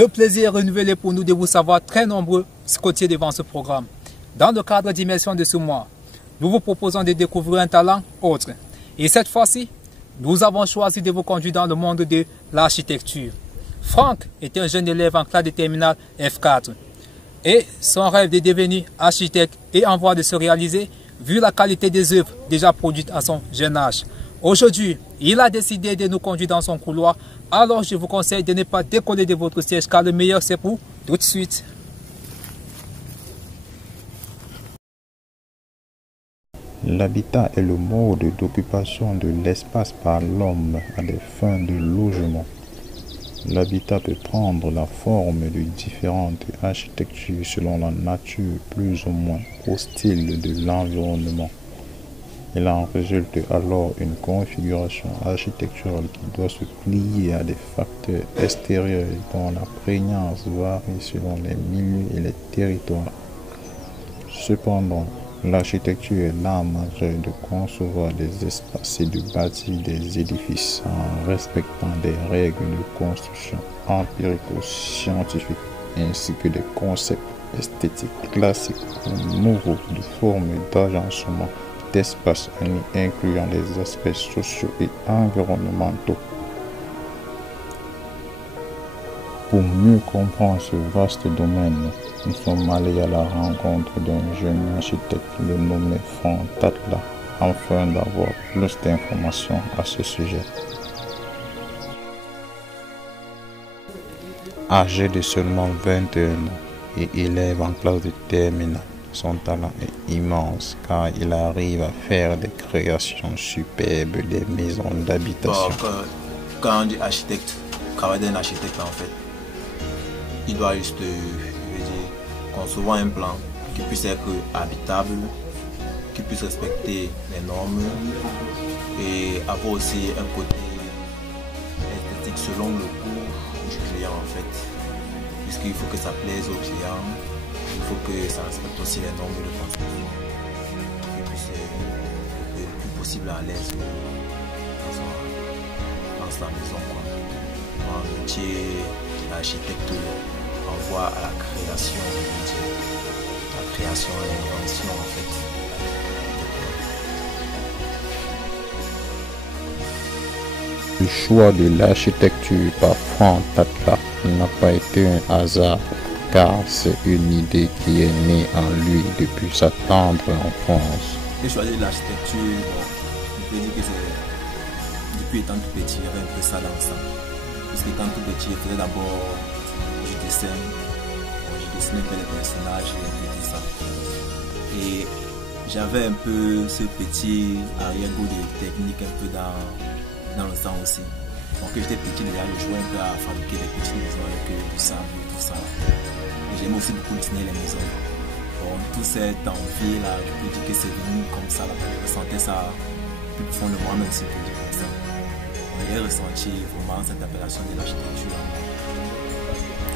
Le plaisir est renouvelé pour nous de vous savoir très nombreux scottiers devant ce programme. Dans le cadre d'Immersion de ce mois, nous vous proposons de découvrir un talent autre. Et cette fois-ci, nous avons choisi de vous conduire dans le monde de l'architecture. Franck est un jeune élève en classe de terminale F4. Et son rêve de devenir architecte est en voie de se réaliser vu la qualité des œuvres déjà produites à son jeune âge. Aujourd'hui, il a décidé de nous conduire dans son couloir. Alors je vous conseille de ne pas décoller de votre siège car le meilleur c'est pour tout de suite. L'habitat est le mode d'occupation de l'espace par l'homme à des fins de logement. L'habitat peut prendre la forme de différentes architectures selon la nature plus ou moins hostile de l'environnement. Il en résulte alors une configuration architecturale qui doit se plier à des facteurs extérieurs dont la prégnance varie selon les milieux et les territoires. Cependant, l'architecture est l'art majeur de concevoir des espaces et de bâtir des édifices en respectant des règles de construction empirico-scientifiques ainsi que des concepts esthétiques classiques ou nouveaux de formes d'agencement d'espace incluant les aspects sociaux et environnementaux. Pour mieux comprendre ce vaste domaine, nous sommes allés à la rencontre d'un jeune architecte le nommé Franck Tatla afin d'avoir plus d'informations à ce sujet. Âgé de seulement 21 ans et élève en classe de terminale, son talent est immense car il arrive à faire des créations superbes des maisons d'habitation. Quand on dit architecte, travailler d'un architecte en fait, il doit juste concevoir un plan qui puisse être habitable, qui puisse respecter les normes et avoir aussi un côté esthétique selon le goût du client en fait. Puisqu'il faut que ça plaise au client, il faut que ça respecte aussi les normes de construction, qu'il puisse être le plus possible à l'aise dans sa maison. Le métier d'architecte envoie à la création, la création et l'invention en fait. Le choix de l'architecture par Franck Tatla n'a pas été un hasard car c'est une idée qui est née en lui depuis sa tendre enfance. J'ai choisi l'architecture, je peux dire que c'est depuis étant tout petit, il y avait un peu ça dans ça. Parce que quand tout petit, je faisais d'abord du dessin, je dessinais un peu les personnages et tout ça. Et j'avais un peu ce petit arrière-goût de technique un peu dans le sang aussi. Donc quand j'étais petit, déjà, je jouais un peu à fabriquer des petites maisons avec du sable et tout ça. Et j'aimais aussi beaucoup dessiner les maisons. Donc tout cette envie-là, je peux dire que c'est venu comme ça. Là, je ressentais ça plus profondément, même si je peux dire comme ça. J'ai ressenti vraiment cette appellation de l'architecture.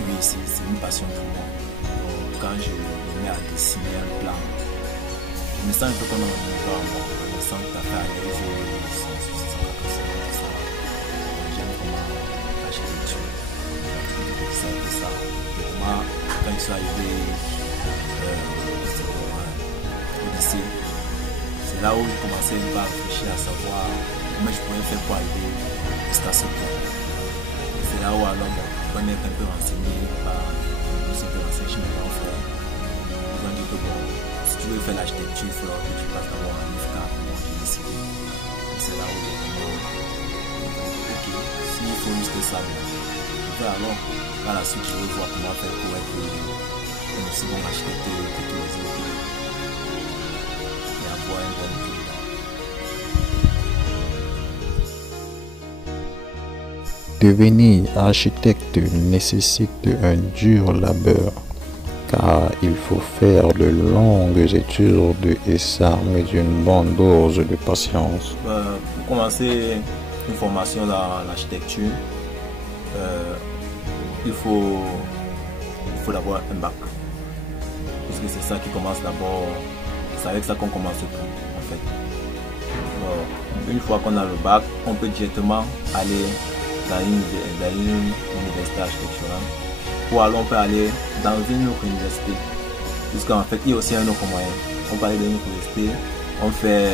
Oui, c'est une passion pour moi. Donc, quand je me mets à dessiner un plan, je me sens un peu comme un univers à moi. Je me sens tout à fait à l'aise et sans souci, sans ça. J'aime vraiment l'architecture. C'est un peu ça. Et pour moi, quand je suis arrivé au lycée, c'est là où j'ai commencé un peu à réfléchir à savoir comment je pourrais faire pour arriver jusqu'à ce point. C'est là où alors on est un peu renseigné par nous un peu renseigné chez mes grands frères. Ils ont dit que bon, si tu veux faire l'architecture, il faudra que tu passes d'abord en IFCA. Donc j'ai décidé. C'est là où j'ai dit ok, s'il faut juste ça, je vais alors par la suite je vais voir comment faire pour être un aussi bon architecte que tous les autres et avoir un bon niveau. Devenir architecte nécessite un dur labeur car il faut faire de longues études et s'armer d'une bonne dose de patience. Pour commencer une formation dans l'architecture, il faut d'abord un bac. Parce que c'est ça qui commence d'abord, c'est avec ça qu'on commence tout en fait. Une fois qu'on a le bac, on peut directement aller dans une université architecturale pour alors on peut aller dans une autre université. Puisqu'en fait, il y a aussi un autre moyen. On peut aller dans une autre université, on fait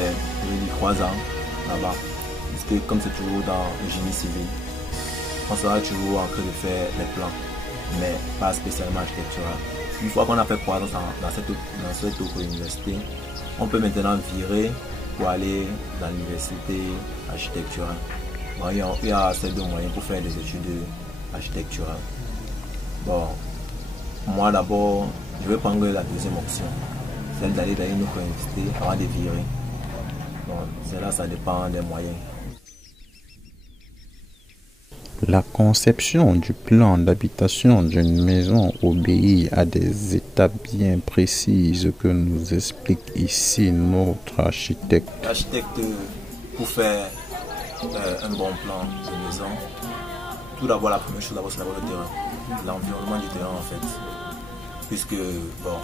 3 ans là-bas. Puisque comme c'est toujours dans le génie civil, on sera toujours en train de faire les plans, mais pas spécialement architectural. Une fois qu'on a fait 3 ans dans cette autre université, on peut maintenant virer pour aller dans l'université architecturale. Bon, il y a ces deux moyens pour faire des études architecturales. Bon, moi d'abord, je vais prendre la deuxième option, celle d'aller dans une autre université avant de virer. Bon, cela, ça dépend des moyens. La conception du plan d'habitation d'une maison obéit à des étapes bien précises que nous explique ici notre architecte. L'architecte, pour faire un bon plan de maison, tout d'abord, la première chose, c'est d'abord le terrain, l'environnement du terrain en fait. Puisque, bon,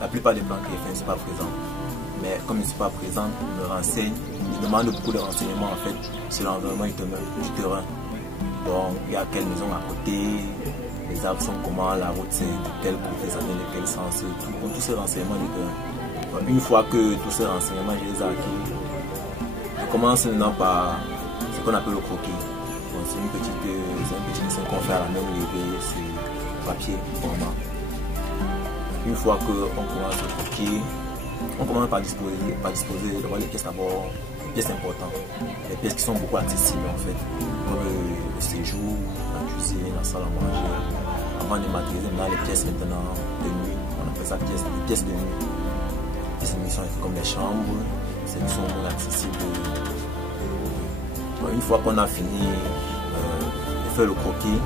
la plupart des plans qui sont faits ne sont pas présents. Mais comme ils ne sont pas présents, ils me renseignent, ils demandent beaucoup de renseignements en fait sur l'environnement du terrain. Donc, il y a quelle maison à côté, les arbres sont comment, la route c'est de quel côté, ça vient de quel sens, tous ces renseignements du terrain. Donc, une fois que tous ces renseignements, je les ai acquis, je commence maintenant par ce qu'on appelle le croquis. C'est un petit dessin qu'on fait à la main levée sur papier, format. Une fois qu'on commence le croquis, on commence par disposer les pièces d'abord, les pièces importantes, les pièces qui sont beaucoup accessibles en fait, comme le séjour, la cuisine, la salle à manger. Avant de matérialiser maintenant les pièces maintenant de nuit, on appelle ça les pièces de nuit. Les pièces de nuit sont comme les chambres, c'est qui sont accessibles. Une fois qu'on a fini de faire le croquis,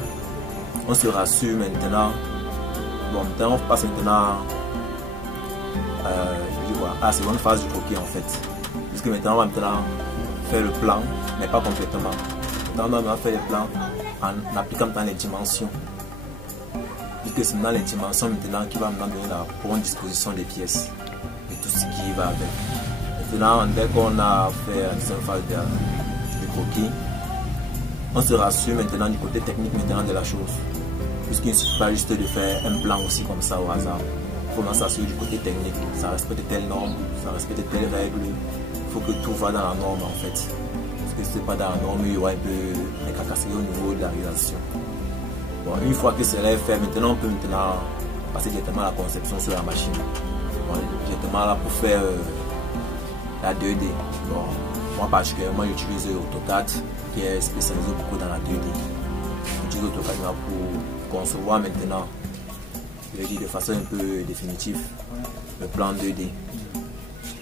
on se rassure maintenant. Bon, maintenant on passe maintenant à la seconde phase du croquis en fait. Puisque maintenant on va maintenant faire le plan, mais pas complètement. Maintenant on va faire le plan en appliquant maintenant les dimensions. Puisque c'est maintenant les dimensions maintenant qui va maintenant donner la bonne disposition des pièces et tout ce qui va avec. Maintenant, dès qu'on a fait la deuxième phase du croquis, on se rassure maintenant du côté technique maintenant de la chose. Puisqu'il ne suffit pas juste de faire un plan aussi comme ça au hasard. Il faut s'assurer du côté technique. Ça respecte telle norme, ça respecte telle règle. Il faut que tout va dans la norme en fait. Parce que si ce n'est pas dans la norme, il y aura un peu des cacasseries au niveau de la réalisation. Bon, une fois que cela est fait, maintenant on peut passer directement à la conception sur la machine. Bon, directement là pour faire la 2D. Bon, moi particulièrement j'utilise AutoCAD qui est spécialisé beaucoup dans la 2D. J'utilise AutoCAD pour concevoir maintenant, je vais dire de façon un peu définitive, le plan 2D.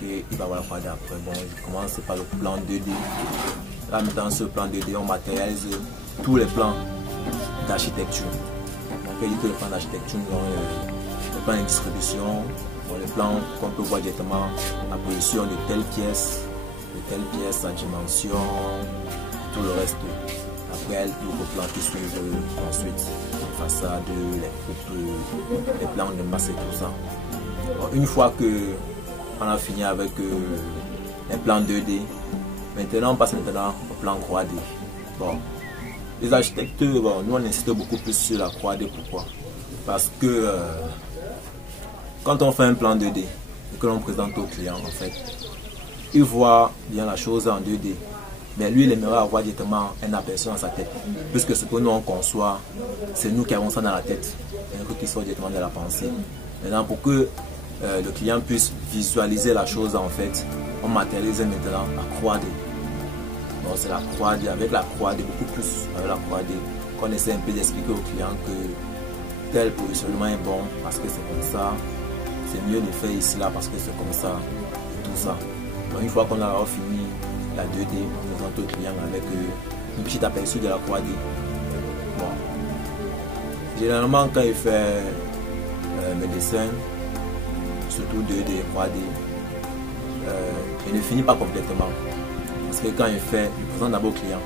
Il va avoir quoi d'après. Bon, je commence par le plan 2D. Là maintenant sur le plan 2D, on matérialise tous les plans d'architecture. On peut dire que les plans d'architecture, les plans de distribution, les plans qu'on peut voir directement, la position de telle pièce, sa dimension, tout le reste. Après, le plan qui suivent ensuite, les façades, les coupes, les plans de masse et tout ça. Bon, une fois que on a fini avec les plans 2D, maintenant on passe maintenant au plan 3D. Bon, les architectes, bon, nous on insiste beaucoup plus sur la 3D. Pourquoi? Parce que quand on fait un plan 2D et que l'on présente au client, en fait, il voit bien la chose en 2D. Mais lui, il aimerait avoir directement un aperçu dans sa tête. Puisque ce que nous on conçoit, c'est nous qui avons ça dans la tête. Un truc qui sort directement de la pensée. Maintenant, pour que le client puisse visualiser la chose, en fait, on matérialise maintenant la 3D. Donc c'est la 3D, avec la 3D, beaucoup plus avec la 3D, qu'on essaie un peu d'expliquer au client que tel positionnement est bon parce que c'est comme ça. C'est mieux de faire ici là parce que c'est comme ça et tout ça. Donc une fois qu'on a fini la 2D, on présente au client avec un petit aperçu de la 3D. Bon. Généralement quand il fait mes dessins, surtout 2D et 3D, il ne finit pas complètement. Parce que quand il fait, il présente d'abord au client.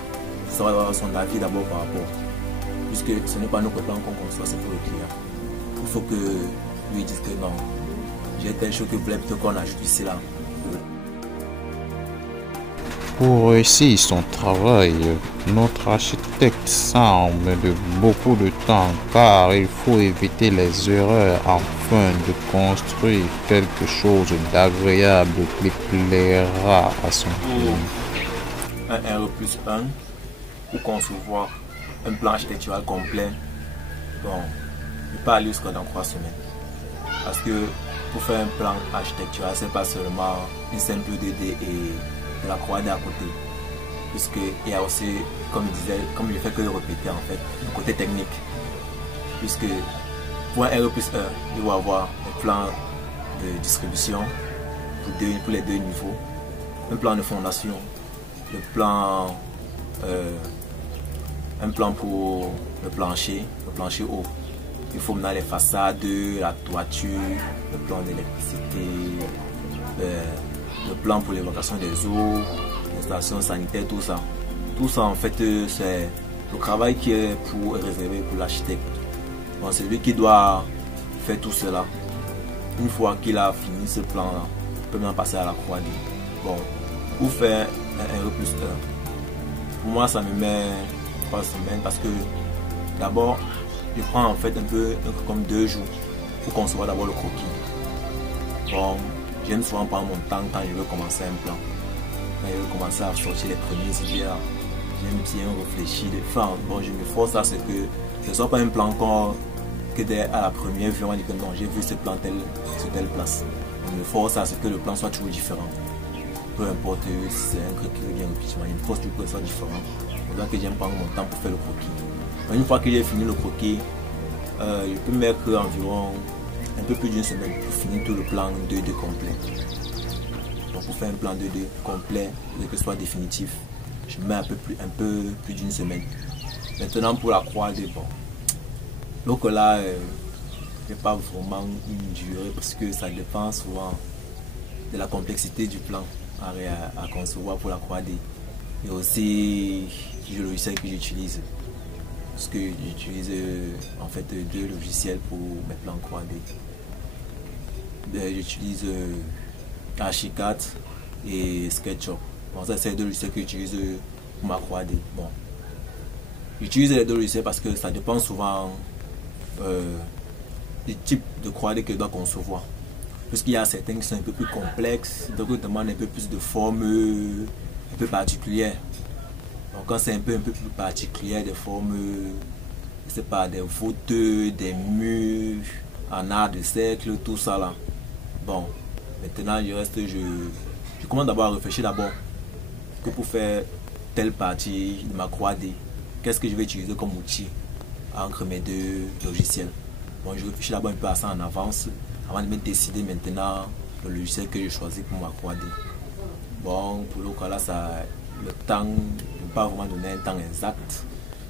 Il faut avoir son avis d'abord par rapport. Puisque ce n'est pas notre plan qu'on conçoit, c'est pour le client. Il faut que lui dise que non. J'ai telle chose que vous voulez plutôt qu'on ajoute ici là. Pour réussir son travail, notre architecte l'architecte s'arme de beaucoup de temps car il faut éviter les erreurs afin de construire quelque chose d'agréable qui plaira à son client. Un R+1 pour concevoir un plan architectural complet, bon, il peut aller jusqu'à dans 3 semaines. Parce que pour faire un plan architectural, c'est pas seulement une simple 2D et de la 3D à côté. Puisqu'il y a aussi, comme je disais, comme je ne fais que le répéter en fait, le côté technique. Puisque pour un R+1, il va avoir un plan de distribution pour les 2 niveaux, un plan de fondation, un plan pour le plancher haut. Il faut maintenant les façades, la toiture, le plan d'électricité, le plan pour l'évacuation des eaux, l'installation sanitaire, tout ça. Tout ça en fait c'est le travail qui est réservé pour l'architecte. Bon, c'est lui qui doit faire tout cela. Une fois qu'il a fini ce plan-là, il peut maintenant passer à la 3D. Bon, pour faire un R+1, pour moi ça me met 3 semaines parce que d'abord je prends en fait un peu comme 2 jours pour concevoir d'abord le croquis. Bon, j'aime souvent prendre mon temps quand je veux commencer un plan. Quand je veux commencer à sortir les premières idées, j'aime bien réfléchir. Enfin, bon, je me force à ce que ce ne soit pas un plan que à la première vue on va dire que non, j'ai vu ce plan sur telle place. Je me force à ce que le plan soit toujours différent. Peu importe si c'est un croquis ou bien un pitch, je me force toujours que ce soit différent. C'est pour ça que j'aime prendre mon temps pour faire le croquis. Une fois que j'ai fini le croquis, je peux mettre environ un peu plus d'une semaine pour finir tout le plan 2D complet. Donc pour faire un plan 2D complet, et que ce soit définitif, je mets un peu plus d'une semaine. Maintenant pour la 3D, bon, donc là, je n'ai pas vraiment une durée parce que ça dépend souvent de la complexité du plan à concevoir pour la 3D. Et aussi du logiciel que j'utilise. Parce que j'utilise en fait 2 logiciels pour mes plans 3D. J'utilise Archicad et SketchUp. Bon, ça c'est les 2 logiciels que j'utilise pour ma 3D. Bon. J'utilise les 2 logiciels parce que ça dépend souvent du type de 3D que je dois concevoir. Puisqu'il y a certains qui sont un peu plus complexes, donc ils demandent un peu plus de formes un peu particulières. Donc quand c'est un peu plus particulier, des formes, je sais pas, des fauteuils, des murs, en art de cercle, tout ça là. Bon, maintenant je commence d'abord à réfléchir d'abord que pour faire telle partie de ma 3D, qu'est-ce que je vais utiliser comme outil entre mes 2 logiciels. Bon, je réfléchis d'abord un peu à ça en avance, avant de me décider maintenant le logiciel que je choisis pour ma 3D. Bon, pour le cas là, le temps, je ne peux pas vraiment donner un temps exact.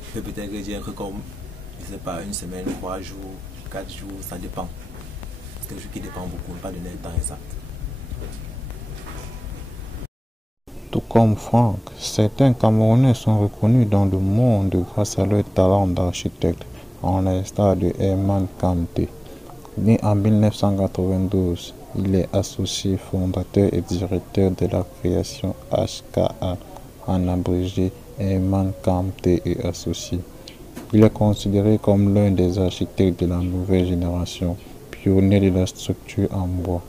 Je peux peut-être dire que comme, je sais pas, 1 semaine, 3 jours, 4 jours, ça dépend. C'est quelque chose qui dépend beaucoup, ne pas donner un temps exact. Tout comme Franck, certains Camerounais sont reconnus dans le monde grâce à leur talent d'architecte, en l'instar de Herman Kamte. Né en 1992, il est associé fondateur et directeur de la création HKA, en abrégé Herman Kamte et associé. Il est considéré comme l'un des architectes de la nouvelle génération, pionnier de la structure en bois.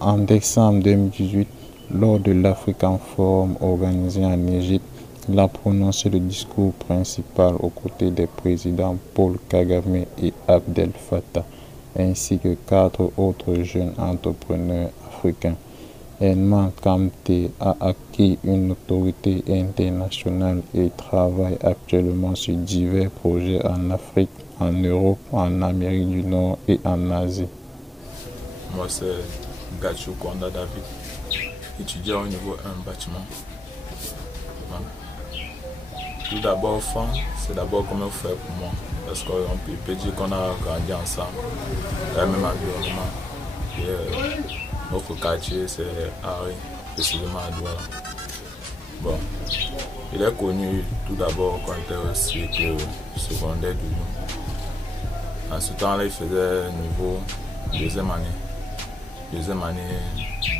En décembre 2018, lors de l'African Forum organisé en Égypte, il a prononcé le discours principal aux côtés des présidents Paul Kagame et Abdel Fattah, ainsi que 4 autres jeunes entrepreneurs africains. Herman Kamte a acquis une notoriété internationale et travaille actuellement sur divers projets en Afrique, en Europe, en Amérique du Nord et en Asie. Moi, c'est Gacho Konda David, étudiant au niveau 1 bâtiment. Tout d'abord, c'est d'abord comment faire pour moi. Parce qu'on peut dire qu'on a grandi ensemble, dans le même environnement. Notre quartier, c'est Harry, précisément à Douala. Bon, il est connu tout d'abord quand il était au cycle secondaire du Lyon. En ce temps-là, il faisait niveau 2e année. 2e année,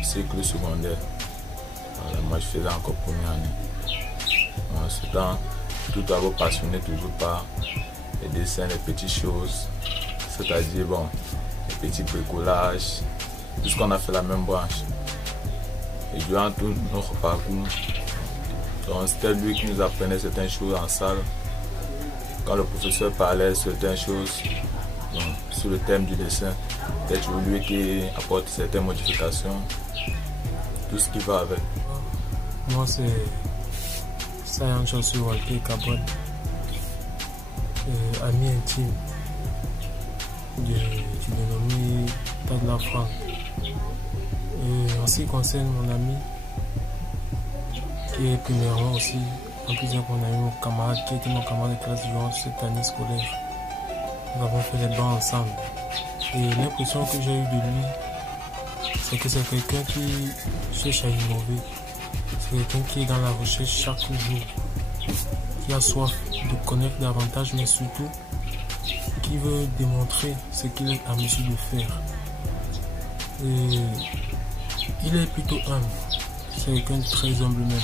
cycle secondaire. Moi, je faisais encore 1re année. En ce temps, tout d'abord passionné toujours par les dessins, les petites choses, c'est-à-dire bon, les petits bricolages, puisqu'on a fait la même branche. Et durant tout notre parcours, c'était lui qui nous apprenait certaines choses en salle. Quand le professeur parlait de certaines choses sur le thème du dessin, c'est toujours lui qui apporte certaines modifications, tout ce qui va avec. Moi, c'est Sayan Chassou Walter Cabot, ami intime du dénommé Tadla Franck. En ce qui concerne mon ami, qui est premièrement aussi, en plus qu'on a eu mon camarade qui était mon camarade de classe durant cette année scolaire. Nous avons fait les bancs ensemble. Et l'impression que j'ai eue de lui, c'est que c'est quelqu'un qui cherche à innover. C'est quelqu'un qui est dans la recherche chaque jour, qui a soif de connaître davantage, mais surtout qui veut démontrer ce qu'il est en mesure de faire. Et il est plutôt humble. C'est quelqu'un de très humble même.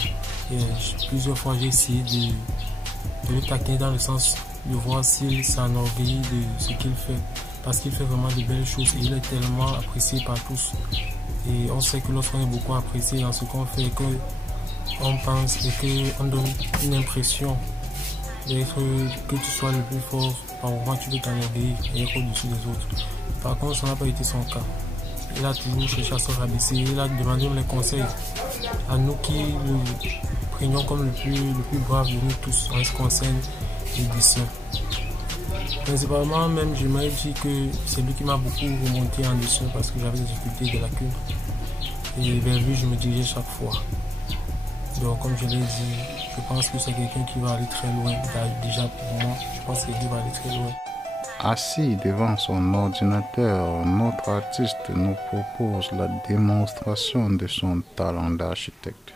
Et plusieurs fois j'ai essayé de le taquiner dans le sens de voir s'il s'enorgueillit de ce qu'il fait. Parce qu'il fait vraiment de belles choses et il est tellement apprécié par tous. Et on sait que lorsqu'on est beaucoup apprécié dans ce qu'on fait, on pense et qu'on donne une impression d'être, que tu sois le plus fort, par moment tu veux t'enorgueillir et être au-dessus des autres. Par contre, ça n'a pas été son cas. Il a toujours cherché à se rabaisser, il a demandé les conseils à nous qui le prenions comme le plus brave de nous tous en ce qui concerne le dessin. Principalement, même, je m'aurais dit que c'est lui qui m'a beaucoup remonté en dessin parce que j'avais des difficultés, des lacunes. Et vers lui, je me dirigeais chaque fois. Donc, comme je l'ai dit, je pense que c'est quelqu'un qui va aller très loin. Déjà, pour moi, je pense qu'il va aller très loin. Assis devant son ordinateur, notre artiste nous propose la démonstration de son talent d'architecte.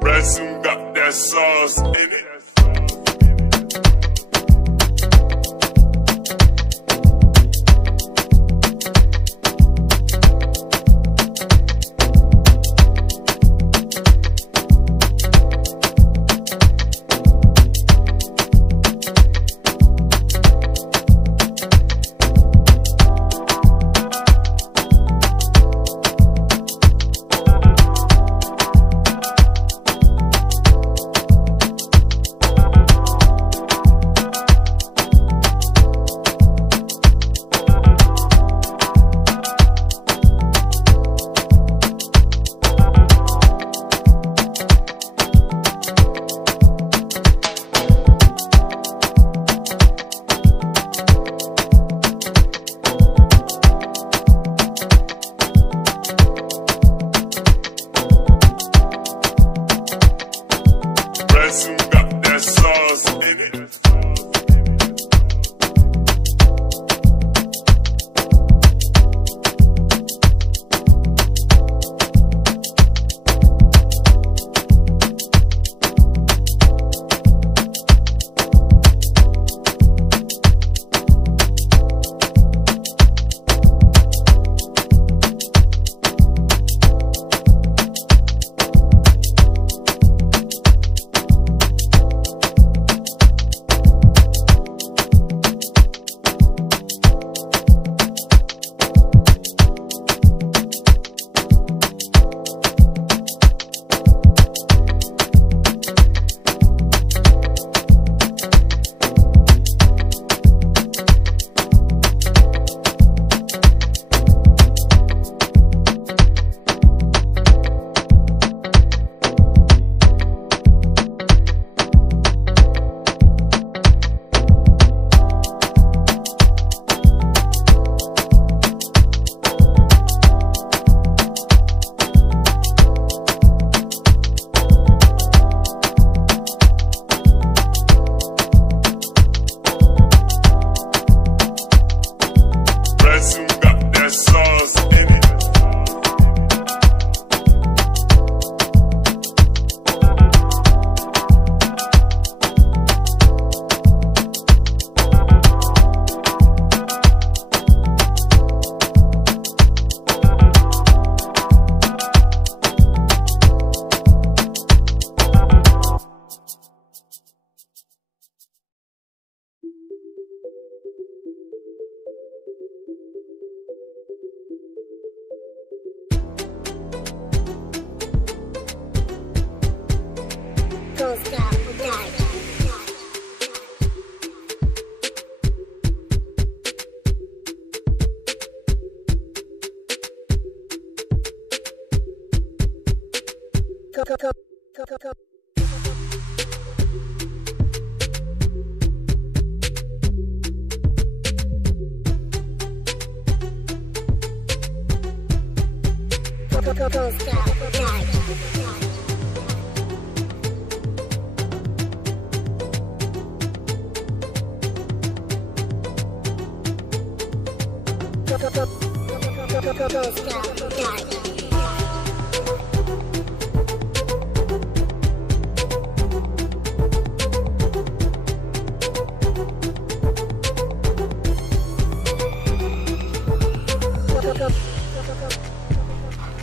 Ransom got that sauce in it. Ransom got that sauce in it. Ransom got that sauce in it.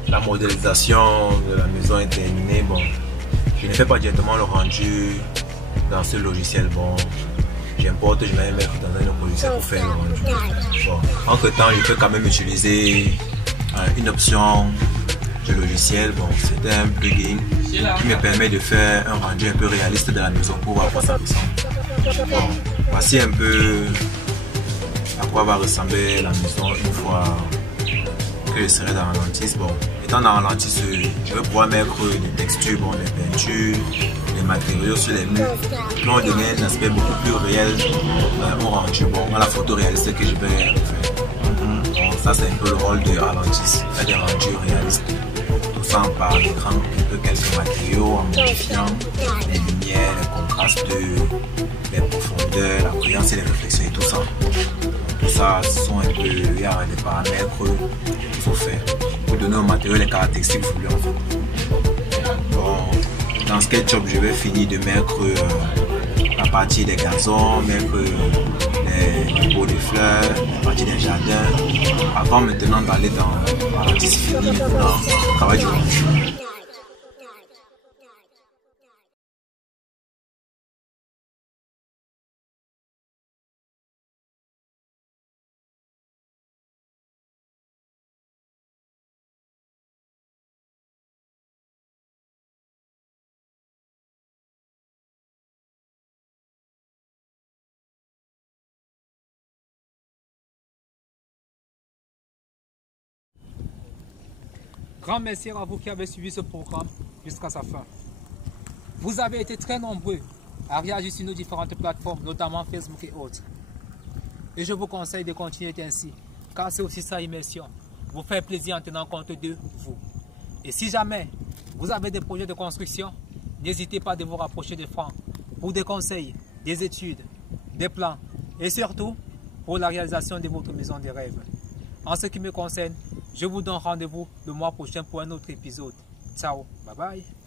La modélisation de la maison est terminée. Bon, je ne fais pas directement le rendu dans ce logiciel. Bon, j'importe, je vais mettre dans un autre logiciel pour faire le rendu. Bon, entre temps, je peux quand même utiliser une option du logiciel. Bon, c'est un plugin qui me permet de faire un rendu un peu réaliste de la maison pour voir à quoi ça ressemble. Bon, voici un peu à quoi va ressembler la maison une fois que je serai dans l'Atlantis. Bon, étant dans l'Atlantis, je vais pouvoir mettre des textures, bon, des peintures, des matériaux sur les murs qui vont donner un aspect beaucoup plus réel au rendu, bon, à la photo réaliste que je vais faire. Bon, ça c'est un peu le rôle de Atlantis, faire des rendus réalistes. Tout ça en par l'écran, quelques matériaux, en modifiant les lumières, l'importance de les profondeurs, la cohérence et les réflexions et tout ça. Tout ça sont un peu des paramètres qu'il faut faire pour donner au matériau les caractéristiques voulues en fait. Bon, dans SketchUp, je vais finir de mettre la partie des gazons, mettre les pots de fleurs, la partie des jardins, avant maintenant d'aller dans la partie finie, maintenant le travail du rouge. Grand merci à vous qui avez suivi ce programme jusqu'à sa fin. Vous avez été très nombreux à réagir sur nos différentes plateformes, notamment Facebook et autres. Et je vous conseille de continuer ainsi, car c'est aussi ça immersion. Vous faire plaisir en tenant compte de vous. Et si jamais vous avez des projets de construction, n'hésitez pas de vous rapprocher de Franck pour des conseils, des études, des plans et surtout pour la réalisation de votre maison de rêve. En ce qui me concerne, je vous donne rendez-vous le mois prochain pour un autre épisode. Ciao, bye bye.